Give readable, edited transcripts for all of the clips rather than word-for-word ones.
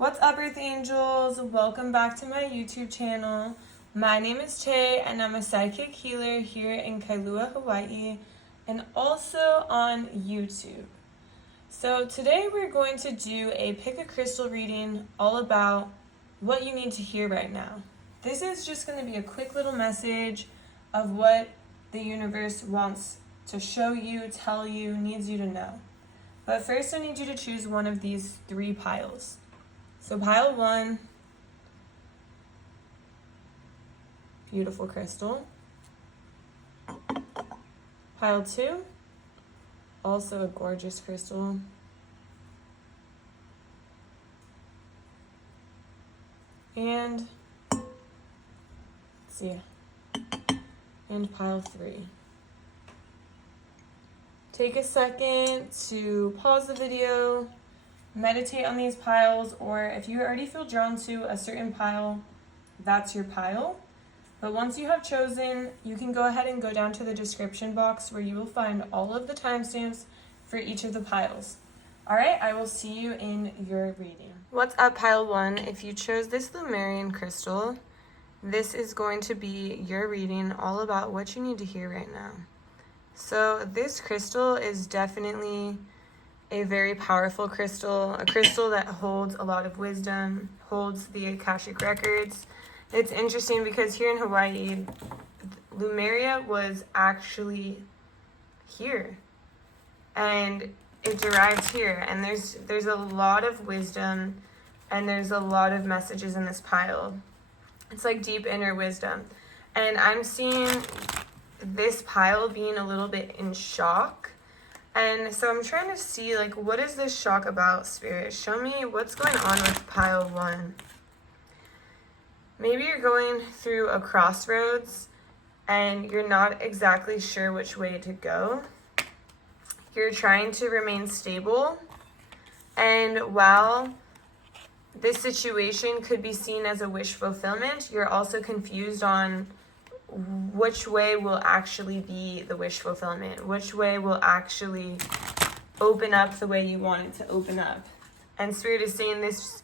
What's up, Earth Angels? Welcome back to my YouTube channel. My name is Tay, and I'm a psychic healer here in Kailua, Hawaii, and also on YouTube. So today we're going to do a pick a crystal reading all about what you need to hear right now. This is just going to be a quick little message of what the universe wants to show you, tell you, needs you to know. But first I need you to choose one of these three piles. So pile 1, beautiful crystal. Pile 2, also a gorgeous crystal. And, let's see, and pile 3. Take a second to pause the video, meditate on these piles, or if you already feel drawn to a certain pile, that's your pile. But once you have chosen, you can go ahead and go down to the description box where you will find all of the timestamps for each of the piles. All right, I will see you in your reading. What's up, pile 1? If you chose this Lumerian crystal, this is going to be your reading all about what you need to hear right now. So this crystal is definitely a very powerful crystal, a crystal that holds a lot of wisdom, holds the Akashic records. It's interesting because here in Hawaii, Lemuria was actually here, and it derives here, and there's a lot of wisdom, and there's a lot of messages in this pile. It's like deep inner wisdom, and I'm seeing this pile being a little bit in shock. And so I'm trying to see, like, what is this shock about, Spirit? Show me what's going on with pile 1. Maybe you're going through a crossroads and you're not exactly sure which way to go. You're trying to remain stable. And while this situation could be seen as a wish fulfillment, you're also confused on which way will actually be the wish fulfillment, which way will actually open up the way you want it to open up. And Spirit is saying this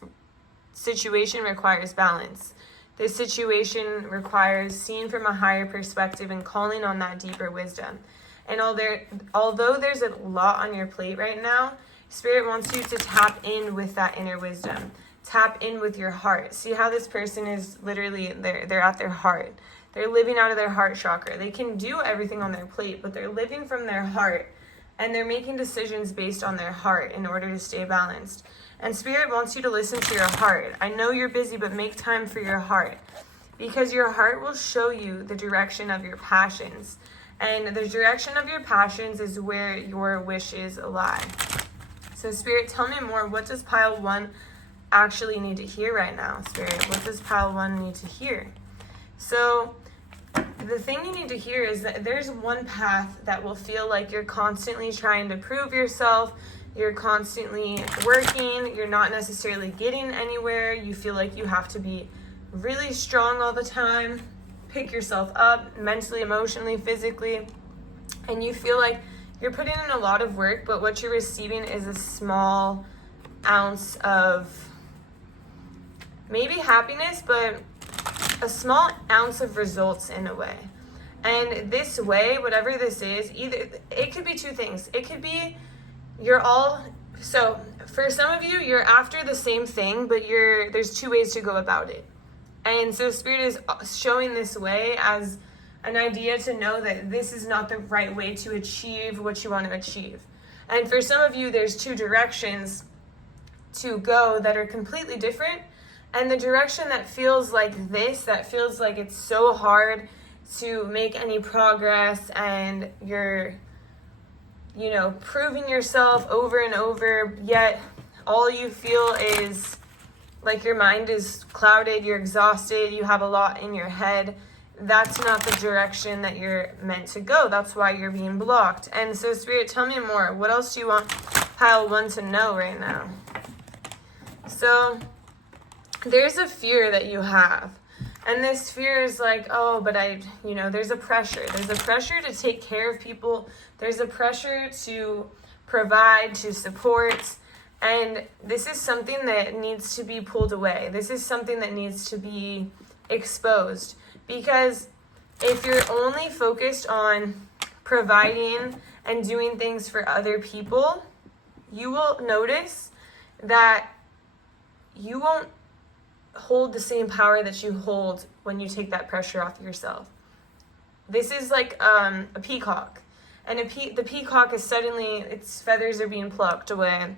situation requires balance. This situation requires seeing from a higher perspective and calling on that deeper wisdom. And although there's a lot on your plate right now, Spirit wants you to tap in with that inner wisdom. Tap in with your heart. See how this person is literally, they're at their heart. They're living out of their heart chakra. They can do everything on their plate, but they're living from their heart, and they're making decisions based on their heart in order to stay balanced. And Spirit wants you to listen to your heart. I know you're busy, but make time for your heart, because your heart will show you the direction of your passions. And the direction of your passions is where your wishes lie. So Spirit, tell me more. What does pile 1 actually need to hear right now, Spirit? What does pile 1 need to hear? So the thing you need to hear is that there's one path that will feel like you're constantly trying to prove yourself. You're constantly working. You're not necessarily getting anywhere. You feel like you have to be really strong all the time, pick yourself up mentally, emotionally, physically. And you feel like you're putting in a lot of work, but what you're receiving is a small ounce of maybe happiness, but a small ounce of results in a way. And this way, whatever this is, either it could be two things. It could be so for some of you, you're after the same thing, but there's two ways to go about it. And so Spirit is showing this way as an idea to know that this is not the right way to achieve what you want to achieve. And for some of you, there's two directions to go that are completely different. And the direction that feels like this, that feels like it's so hard to make any progress, and you're, proving yourself over and over, yet all you feel is like your mind is clouded, you're exhausted, you have a lot in your head. That's not the direction that you're meant to go. That's why you're being blocked. And so Spirit, tell me more. What else do you want pile 1 to know right now? So there's a fear that you have. And this fear is like, oh, but there's a pressure. There's a pressure to take care of people. There's a pressure to provide, to support. And this is something that needs to be pulled away. This is something that needs to be exposed. Because if you're only focused on providing and doing things for other people, you will notice that you won't hold the same power that you hold when you take that pressure off yourself. This is like a peacock. And the peacock is suddenly, its feathers are being plucked away.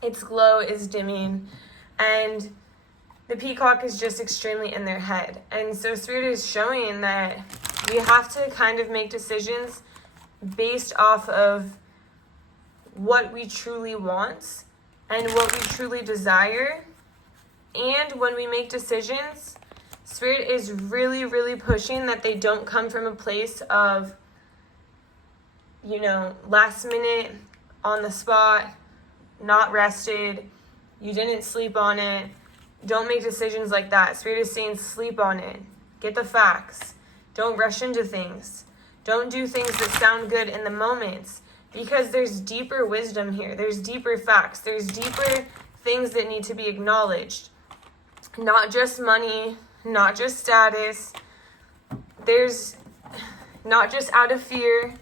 Its glow is dimming. And the peacock is just extremely in their head. And so Spirit is showing that we have to kind of make decisions based off of what we truly want and what we truly desire. And when we make decisions, Spirit is really, really pushing that they don't come from a place of, last minute, on the spot, not rested, you didn't sleep on it. Don't make decisions like that. Spirit is saying sleep on it. Get the facts. Don't rush into things. Don't do things that sound good in the moment, because there's deeper wisdom here. There's deeper facts. There's deeper things that need to be acknowledged. Not just money, not just status. There's not just out of fear,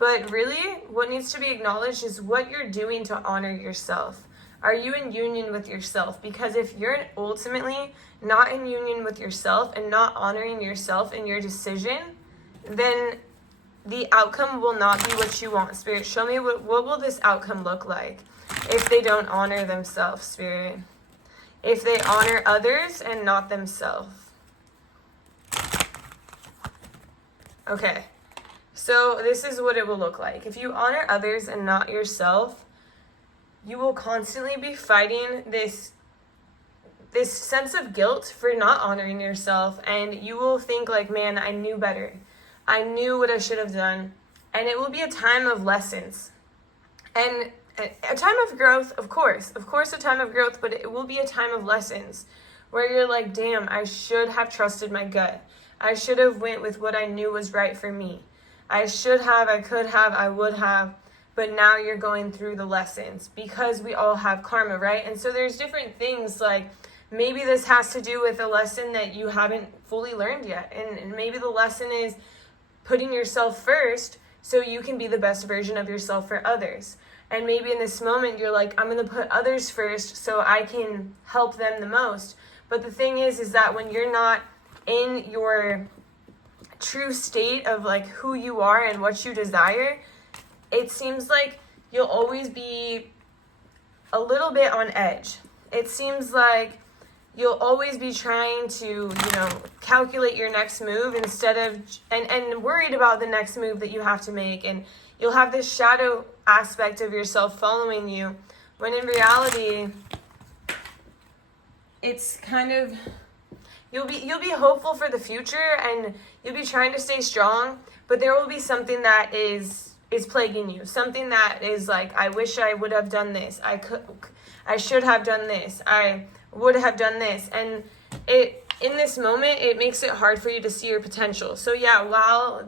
but really what needs to be acknowledged is what you're doing to honor yourself. Are you in union with yourself? Because if you're ultimately not in union with yourself and not honoring yourself in your decision, then the outcome will not be what you want. Spirit, show me what will this outcome look like if they don't honor themselves, Spirit. If they honor others and not themselves. Okay, so this is what it will look like. If you honor others and not yourself, you will constantly be fighting this sense of guilt for not honoring yourself, and you will think like, man, I knew better. I knew what I should have done. And it will be a time of lessons. And a time of growth, of course a time of growth, but it will be a time of lessons where you're like, damn, I should have trusted my gut. I should have went with what I knew was right for me. I should have, I could have, I would have. But now you're going through the lessons because we all have karma, right? And so there's different things, like maybe this has to do with a lesson that you haven't fully learned yet. And maybe the lesson is putting yourself first so you can be the best version of yourself for others. And maybe in this moment you're like, I'm going to put others first so I can help them the most. But the thing is that when you're not in your true state of like who you are and what you desire, it seems like you'll always be a little bit on edge. It seems like you'll always be trying to, calculate your next move instead of, and worried about the next move that you have to make. And you'll have this shadow aspect of yourself following you, when in reality, it's kind of, you'll be hopeful for the future and you'll be trying to stay strong, but there will be something that is plaguing you. Something that is like, I wish I would have done this. I should have done this. I would have done this. And in this moment, it makes it hard for you to see your potential. So yeah,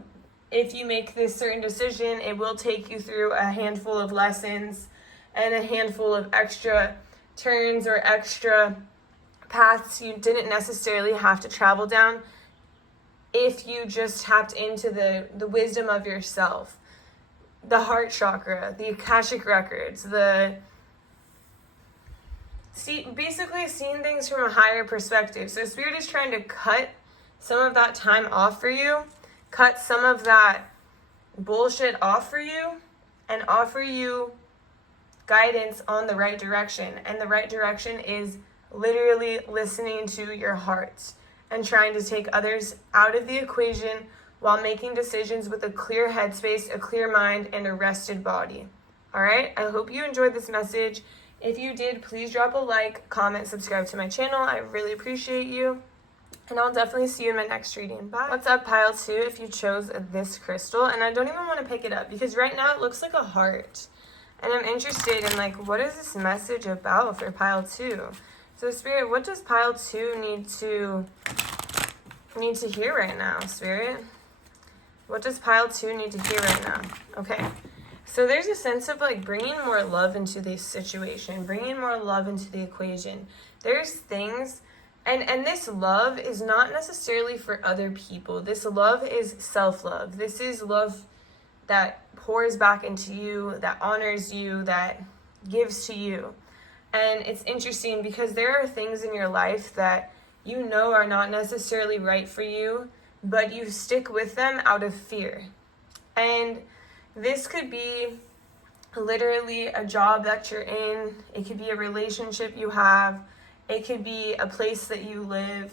if you make this certain decision, it will take you through a handful of lessons and a handful of extra turns or extra paths you didn't necessarily have to travel down if you just tapped into the wisdom of yourself, the heart chakra, the Akashic records, basically seeing things from a higher perspective. So Spirit is trying to cut some of that time off for you, cut some of that bullshit off for you, and offer you guidance on the right direction. And the right direction is literally listening to your heart and trying to take others out of the equation while making decisions with a clear headspace, a clear mind, and a rested body. All right? I hope you enjoyed this message. If you did, please drop a like, comment, subscribe to my channel. I really appreciate you. And I'll definitely see you in my next reading. Bye. What's up, pile 2, if you chose this crystal? And I don't even want to pick it up because right now it looks like a heart. And I'm interested in, like, what is this message about for pile 2? So, Spirit, what does pile 2 need to hear right now, Spirit? What does pile 2 need to hear right now? Okay. So there's a sense of like bringing more love into this situation, bringing more love into the equation. There's things, and this love is not necessarily for other people. This love is self-love. This is love that pours back into you, that honors you, that gives to you. And it's interesting because there are things in your life that you know are not necessarily right for you, but you stick with them out of fear. And this could be literally a job that you're in. It could be a relationship you have. It could be a place that you live.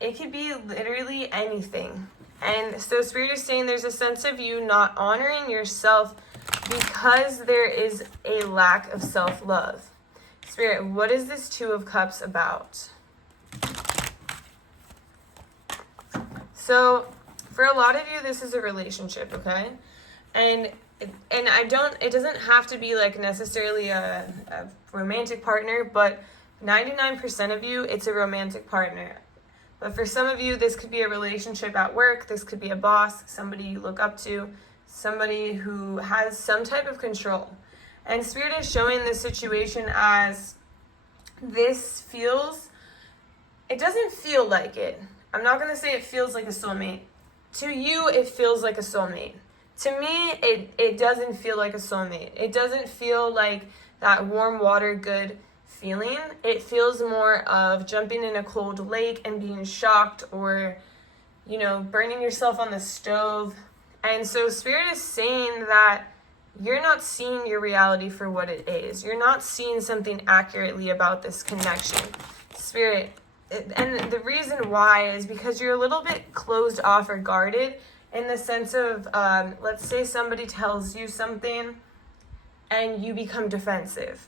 It could be literally anything. And so Spirit is saying there's a sense of you not honoring yourself because there is a lack of self-love. Spirit, what is this Two of Cups about? So for a lot of you, this is a relationship, okay? And it doesn't have to be like necessarily a romantic partner, but 99% of you, it's a romantic partner. But for some of you, this could be a relationship at work. This could be a boss, somebody you look up to, somebody who has some type of control. And Spirit is showing this situation as this feels, it doesn't feel like it. I'm not going to say it feels like a soulmate. To you, it feels like a soulmate. To me, it doesn't feel like a soulmate. It doesn't feel like that warm water, good feeling. It feels more of jumping in a cold lake and being shocked, or, burning yourself on the stove. And so Spirit is saying that you're not seeing your reality for what it is. You're not seeing something accurately about this connection. Spirit, and the reason why is because you're a little bit closed off or guarded in the sense of, let's say somebody tells you something and you become defensive.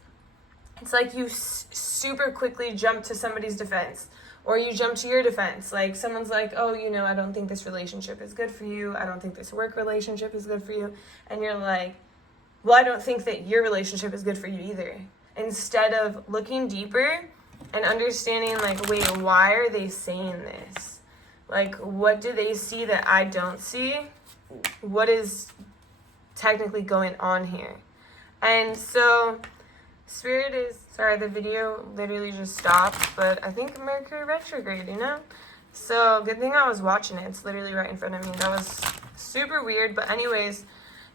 It's like you super quickly jump to somebody's defense, or you jump to your defense. Like someone's like, oh, I don't think this relationship is good for you. I don't think this work relationship is good for you. And you're like, well, I don't think that your relationship is good for you either. Instead of looking deeper and understanding, like, wait, why are they saying this? Like, what do they see that I don't see? What is technically going on here? And so Spirit is, sorry, the video literally just stopped, but I think Mercury retrograde, So good thing I was watching it. It's literally right in front of me. That was super weird. But anyways,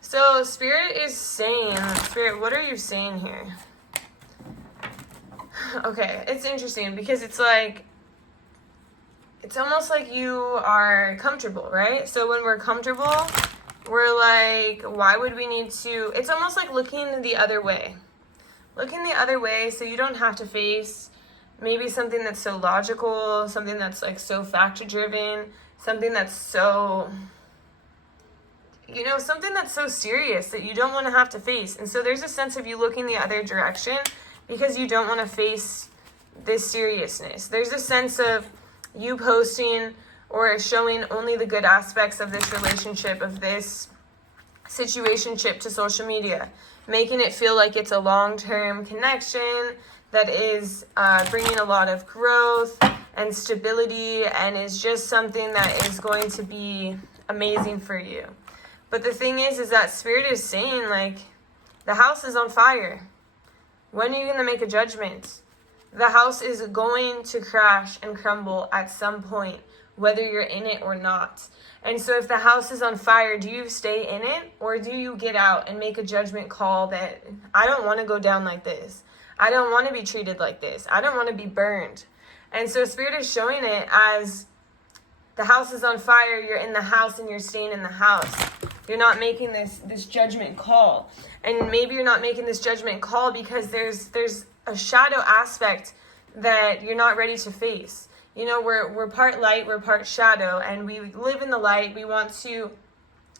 so Spirit is saying, Spirit, what are you saying here? Okay, it's interesting because it's almost like you are comfortable, right? So when we're comfortable, we're like, why would we need to, it's almost like looking the other way. Looking the other way so you don't have to face maybe something that's so logical, something that's like so fact-driven, something that's so, something that's so serious that you don't want to have to face. And so there's a sense of you looking the other direction because you don't want to face this seriousness. There's a sense of you posting or showing only the good aspects of this relationship, of this situationship to social media, making it feel like it's a long-term connection that is bringing a lot of growth and stability and is just something that is going to be amazing for you. But the thing is that Spirit is saying, like, the house is on fire. When are you going to make a judgment? The house is going to crash and crumble at some point, whether you're in it or not. And so if the house is on fire, do you stay in it, or do you get out and make a judgment call that I don't want to go down like this? I don't want to be treated like this. I don't want to be burned. And so Spirit is showing it as the house is on fire, you're in the house and you're staying in the house. You're not making this judgment call. And maybe you're not making this judgment call because there's a shadow aspect that you're not ready to face. We're part light, we're part shadow, and we live in the light. We want to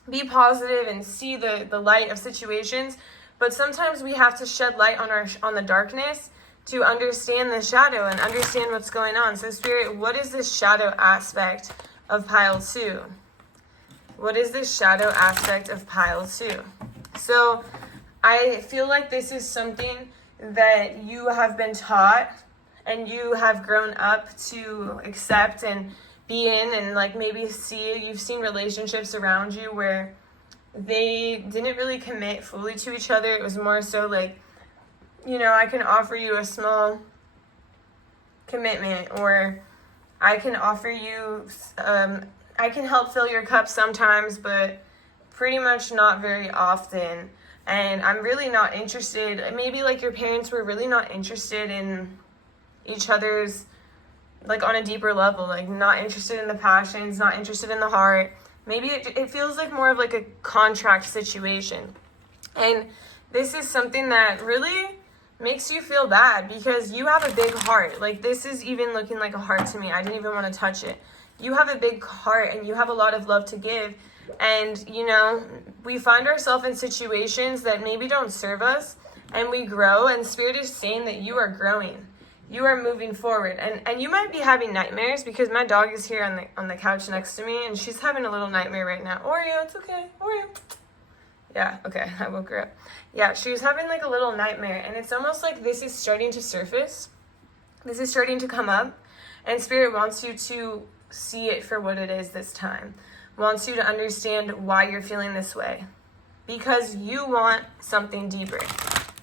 be positive and see the light of situations, but sometimes we have to shed light on the darkness to understand the shadow and understand what's going on. So Spirit, what is this shadow aspect of pile 2? What is this shadow aspect of pile 2? So I feel like this is something that you have been taught and you have grown up to accept and be in, and like maybe you've seen relationships around you where they didn't really commit fully to each other. It was more so like, you know, I can offer you a small commitment, or I can offer you, I can help fill your cup sometimes, but pretty much not very often. And I'm really not interested. Maybe like your parents were really not interested in each other's, like on a deeper level, like not interested in the passions, not interested in the heart. Maybe it feels like more of like a contract situation. And this is something that really makes you feel bad because you have a big heart. Like this is even looking like a heart to me. I didn't even want to touch it. You have a big heart and you have a lot of love to give. And, you know, we find ourselves in situations that maybe don't serve us, and we grow, and Spirit is saying that you are growing. You are moving forward. And you might be having nightmares because my dog is here on the couch next to me, and she's having a little nightmare right now. Oreo, it's okay. Oreo. Yeah, okay, I woke her up. Yeah, she was having like a little nightmare, and it's almost like this is starting to surface. This is starting to come up, and Spirit wants you to see it for what it is this time. Wants you to understand why you're feeling this way. Because you want something deeper.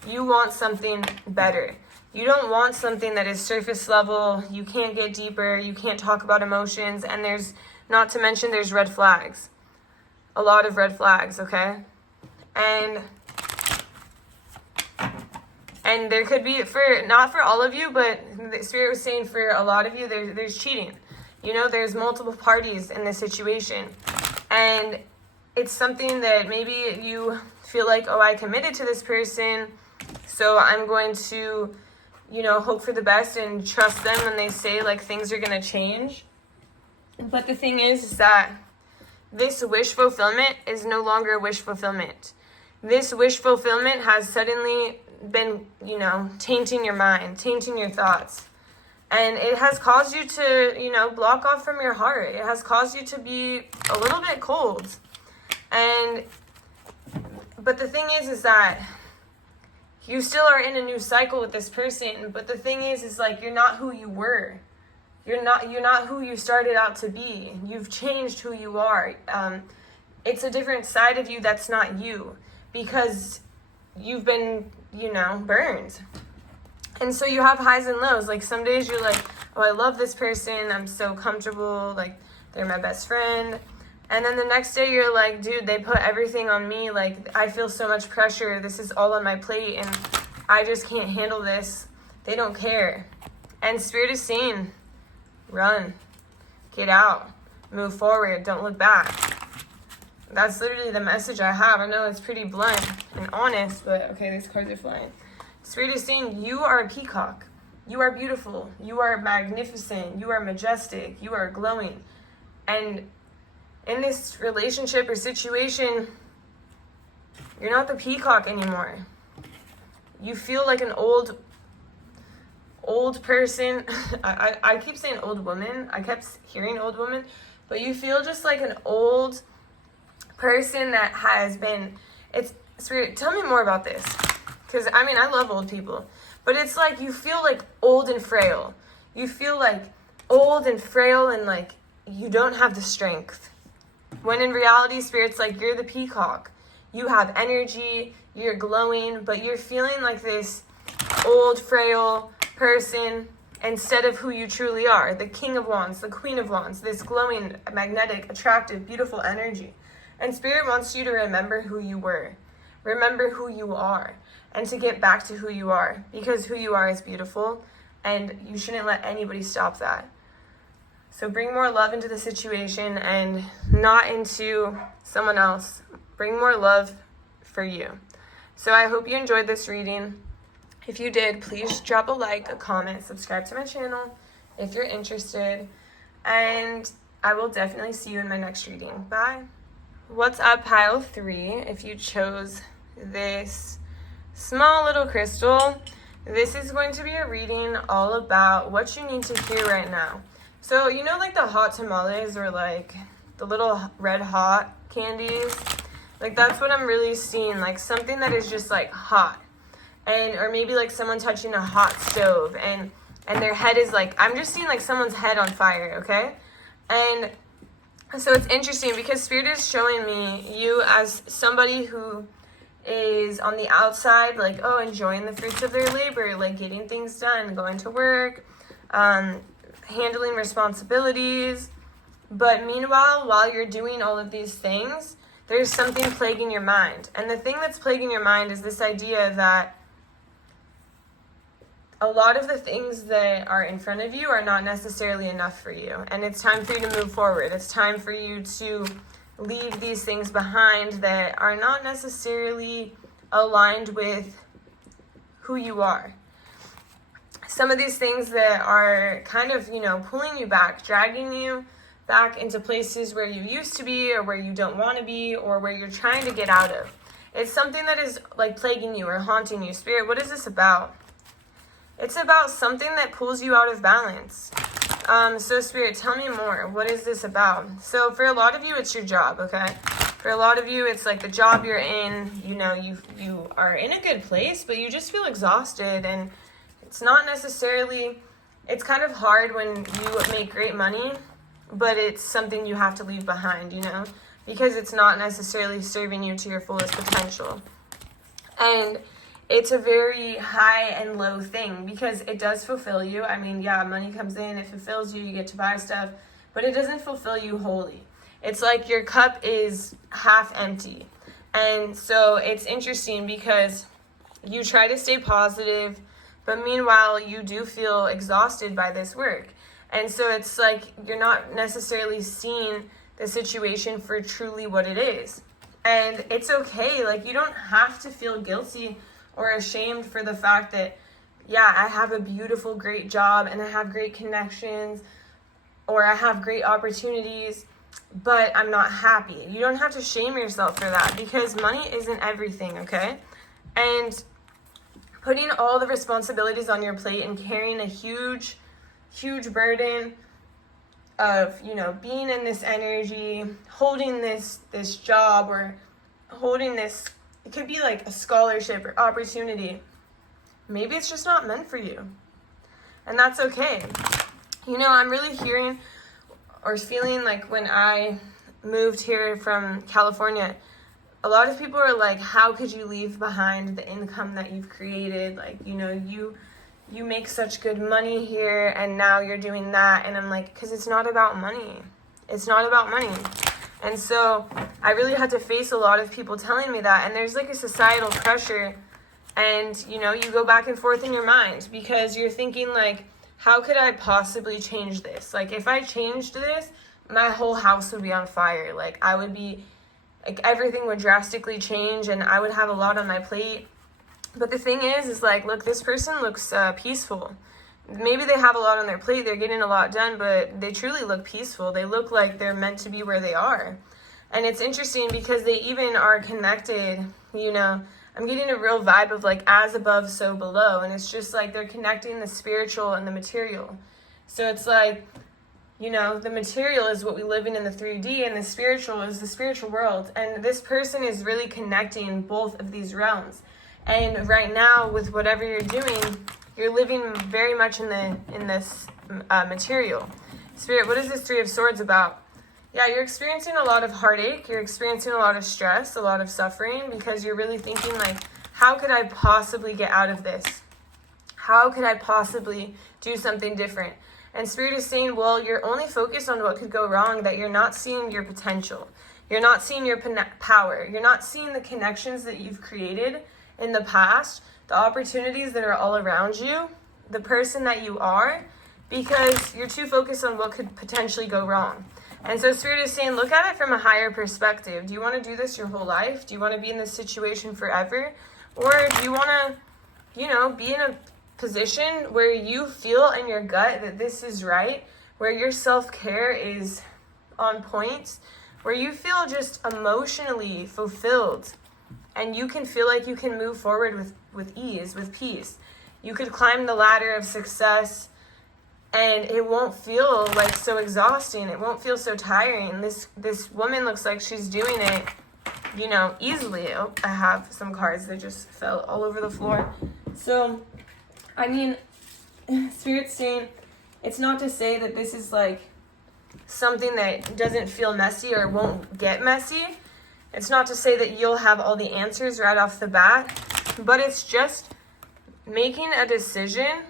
You want something better. You don't want something that is surface level. You can't get deeper. You can't talk about emotions. And there's, not to mention, there's red flags. A lot of red flags, okay? And there could be, not for all of you, but the Spirit was saying for a lot of you, there's cheating. You know, there's multiple parties in this situation. And it's something that maybe you feel like, oh, I committed to this person, so I'm going to, you know, hope for the best and trust them when they say, like, things are going to change. But the thing is that this wish fulfillment is no longer wish fulfillment. This wish fulfillment has suddenly been, you know, tainting your mind, tainting your thoughts. And it has caused you to, you know, block off from your heart. It has caused you to be a little bit cold. But the thing is that you still are in a new cycle with this person. But the thing is like, you're not who you were. You're not who you started out to be. You've changed who you are. It's a different side of you that's not you, because you've been, you know, burned. And so you have highs and lows. Like some days you're like, oh, I love this person. I'm so comfortable. Like they're my best friend. And then the next day you're like, dude, they put everything on me. Like I feel so much pressure. This is all on my plate and I just can't handle this. They don't care. And Spirit is saying, run, get out, move forward, don't look back. That's literally the message I have. I know it's pretty blunt and honest, but okay, these cards are flying. Spirit is saying you are a peacock. You are beautiful. You are magnificent. You are majestic. You are glowing. And in this relationship or situation, you're not the peacock anymore. You feel like an old person. I keep saying old woman. I kept hearing old woman. But you feel just like an old person that has been... Spirit, tell me more about this. Because, I mean, I love old people. But it's like you feel like old and frail. You feel like old and frail and like you don't have the strength. When in reality, Spirit's like you're the peacock. You have energy, you're glowing, but you're feeling like this old, frail person instead of who you truly are. The King of Wands, the Queen of Wands, this glowing, magnetic, attractive, beautiful energy. And Spirit wants you to remember who you were. Remember who you are. And to get back to who you are, because who you are is beautiful, and you shouldn't let anybody stop that. So bring more love into the situation and not into someone else. Bring more love for you. So I hope you enjoyed this reading. If you did, please drop a like, a comment, subscribe to my channel if you're interested, and I will definitely see you in my next reading. Bye. What's up, pile 3? If you chose this small little crystal, this is going to be a reading all about what you need to hear right now. So, you know, like the hot tamales or like the little red hot candies? Like that's what I'm really seeing, like something that is just like hot. And, or maybe like someone touching a hot stove and their head is like, I'm just seeing like someone's head on fire, okay? And So it's interesting because Spirit is showing me you as somebody who is on the outside, like, oh, enjoying the fruits of their labor, like getting things done, going to work, handling responsibilities. But meanwhile, while you're doing all of these things, there's something plaguing your mind. And the thing that's plaguing your mind is this idea that a lot of the things that are in front of you are not necessarily enough for you. And it's time for you to move forward. It's time for you to leave these things behind that are not necessarily aligned with who you are. Some of these things that are kind of, pulling you back, dragging you back into places where you used to be or where you don't want to be or where you're trying to get out of. It's something that is like plaguing you or haunting you. Spirit, what is this about? It's about something that pulls you out of balance. So Spirit, tell me more. What is this about? So for a lot of you, it's your job, okay? For a lot of you, it's like the job you're in, you are in a good place, but you just feel exhausted, and it's not necessarily, it's kind of hard when you make great money, but it's something you have to leave behind, because it's not necessarily serving you to your fullest potential. And it's a very high and low thing because it does fulfill you. I mean, yeah, money comes in, it fulfills you, you get to buy stuff, but it doesn't fulfill you wholly. It's like your cup is half empty. And so it's interesting because you try to stay positive, but meanwhile, you do feel exhausted by this work. And so it's like you're not necessarily seeing the situation for truly what it is. And it's okay. Like, you don't have to feel guilty or ashamed for the fact that, yeah, I have a beautiful, great job and I have great connections or I have great opportunities, but I'm not happy. You don't have to shame yourself for that because money isn't everything, okay? And putting all the responsibilities on your plate and carrying a huge burden of, being in this energy, holding this job or holding this, it could be like a scholarship or opportunity. Maybe it's just not meant for you. And that's okay. I'm really hearing or feeling like when I moved here from California, a lot of people are like, how could you leave behind the income that you've created? Like, you make such good money here and now you're doing that. And I'm like, because it's not about money. It's not about money. And so I really had to face a lot of people telling me that. And there's like a societal pressure. And, you go back and forth in your mind because you're thinking like, how could I possibly change this? Like, if I changed this, my whole house would be on fire. Like, I would be, like, everything would drastically change and I would have a lot on my plate. But the thing is like, look, this person looks peaceful. Maybe they have a lot on their plate, they're getting a lot done, but they truly look peaceful. They look like they're meant to be where they are. And it's interesting because they even are connected, I'm getting a real vibe of like as above, so below. And it's just like they're connecting the spiritual and the material. So it's like, the material is what we live in the 3D and the spiritual is the spiritual world. And this person is really connecting both of these realms. And right now, with whatever you're doing, you're living very much in this material. Spirit, what is this Three of Swords about? Yeah, you're experiencing a lot of heartache. You're experiencing a lot of stress, a lot of suffering, because you're really thinking like, how could I possibly get out of this? How could I possibly do something different? And Spirit is saying, well, you're only focused on what could go wrong, that you're not seeing your potential. You're not seeing your power. You're not seeing the connections that you've created in the past, the opportunities that are all around you, the person that you are, because you're too focused on what could potentially go wrong. And so Spirit is saying, look at it from a higher perspective. Do you want to do this your whole life? Do you want to be in this situation forever? Or do you want to, be in a position where you feel in your gut that this is right, where your self-care is on point, where you feel just emotionally fulfilled and you can feel like you can move forward with ease, with peace. You could climb the ladder of success and it won't feel like so exhausting. It won't feel so tiring. This woman looks like she's doing it, easily. Oh, I have some cards that just fell all over the floor. So, Spirit's saying, it's not to say that this is like something that doesn't feel messy or won't get messy. It's not to say that you'll have all the answers right off the bat, but it's just making a decision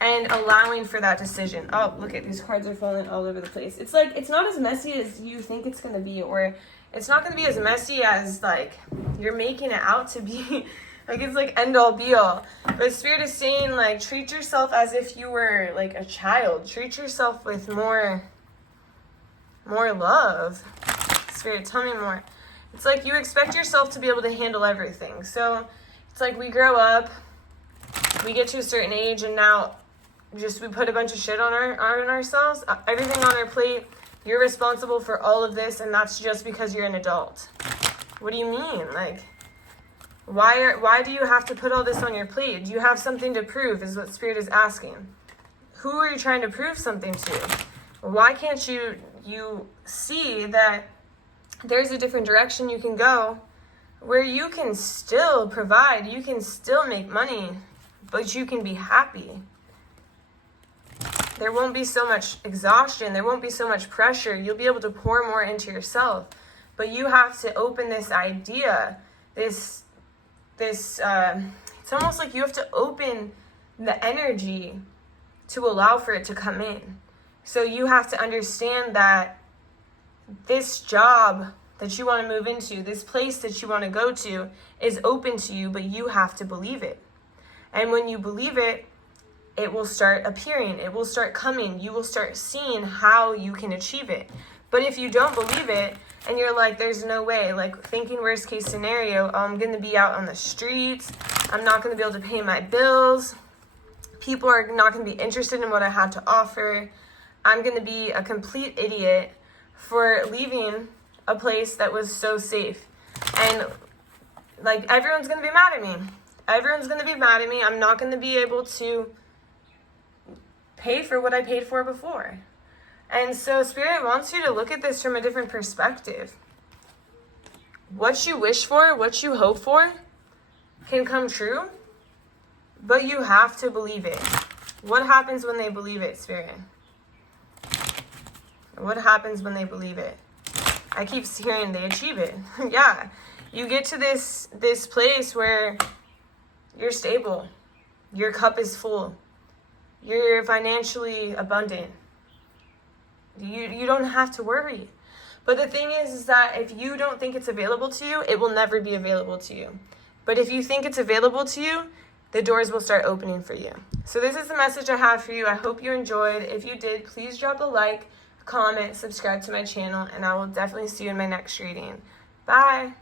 and allowing for that decision. Oh, look at these cards are falling all over the place. It's like, it's not as messy as you think it's going to be, or it's not going to be as messy as like you're making it out to be. Like it's like end all be all. But Spirit is saying like treat yourself as if you were like a child. Treat yourself with more love. Spirit, tell me more. It's like you expect yourself to be able to handle everything. So it's like we grow up, we get to a certain age, and now just we put a bunch of shit on ourselves, everything on our plate. You're responsible for all of this, and that's just because you're an adult. What do you mean? Like, why do you have to put all this on your plate? Do you have something to prove, is what Spirit is asking. Who are you trying to prove something to? Why can't you see that there's a different direction you can go where you can still provide, you can still make money, but you can be happy? There won't be so much exhaustion. There won't be so much pressure. You'll be able to pour more into yourself. But you have to open this idea, it's almost like you have to open the energy to allow for it to come in. So you have to understand that this job that you want to move into, this place that you want to go to is open to you, but you have to believe it. And when you believe it, it will start appearing. It will start coming. You will start seeing how you can achieve it. But if you don't believe it, and you're like, there's no way, like thinking worst case scenario, I'm going to be out on the streets. I'm not going to be able to pay my bills. People are not going to be interested in what I have to offer. I'm going to be a complete idiot for leaving a place that was so safe. And like, everyone's going to be mad at me. Everyone's going to be mad at me. I'm not going to be able to pay for what I paid for before. And so Spirit wants you to look at this from a different perspective. What you wish for, what you hope for can come true, but you have to believe it. What happens when they believe it, Spirit? What happens when they believe it? I keep hearing they achieve it. Yeah, you get to this place where you're stable. Your cup is full. You're financially abundant. You don't have to worry. But the thing is that if you don't think it's available to you, it will never be available to you. But if you think it's available to you, the doors will start opening for you. So this is the message I have for you. I hope you enjoyed. If you did, please drop a like, comment, subscribe to my channel, and I will definitely see you in my next reading. Bye.